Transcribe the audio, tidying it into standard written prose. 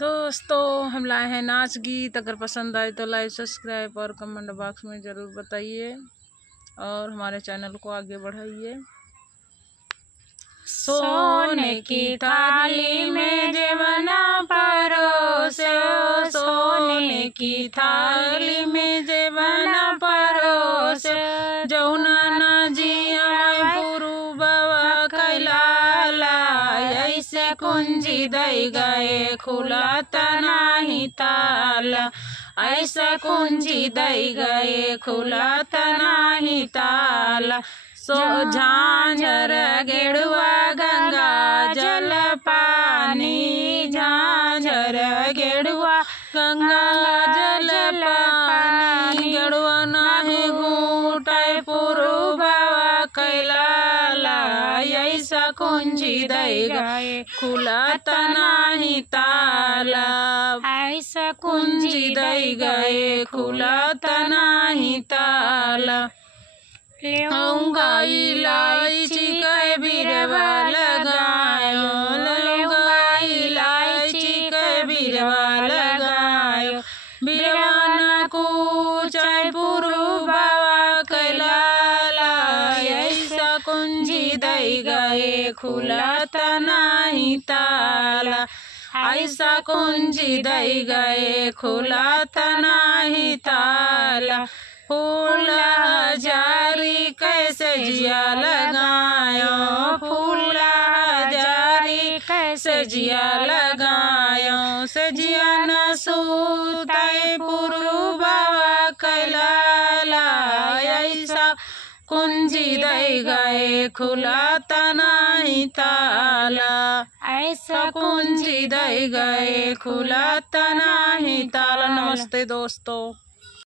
दोस्तों हम लाए हैं नाच गीत। अगर पसंद आए तो लाइक सब्सक्राइब और कमेंट बॉक्स में ज़रूर बताइए और हमारे चैनल को आगे बढ़ाइए। सोने की थाली में जेवना परोसे, सोने की थाली में जेवना परोसे, जौना न जिया पुरुबवा कैलाला, ऐसे कुंजी दई गए खुलत नाही ताला, ऐसा कुंजी दई गए खुलत नाही ताला। सो झांझर गेड़ुआ गंगा जल पानी, झांझर गेड़ुआ गंगा जल पानी, गेड़ुआ नाही घूटे पुरुबवा कैलाला, ऐसा कुंजी दई गए खुलत नाही ताला, ऐसा कुंजी दई गए खुलत नाही ताला। लौंगा इलायची के बिरवा लगायो, लौंगा इलायची के बिरवा लगायो, बिरवा न कूचे पुरुबवा कैलाला, ऐसा कुंजी दई गए खुलत नाही ताला, ऐसा कुंजी दई गए खुलत नाही ताला। फूल जारी कैसे जिया लगायो, फूल जारी कैसे जिया लगायो, सजिया न सूते पुरुबवा कैलाला, ऐसा कुंजी दई गए खुलत नाही ताला, ऐसा कुंजी दई गए खुलत नाही ताला। नमस्ते दोस्तों।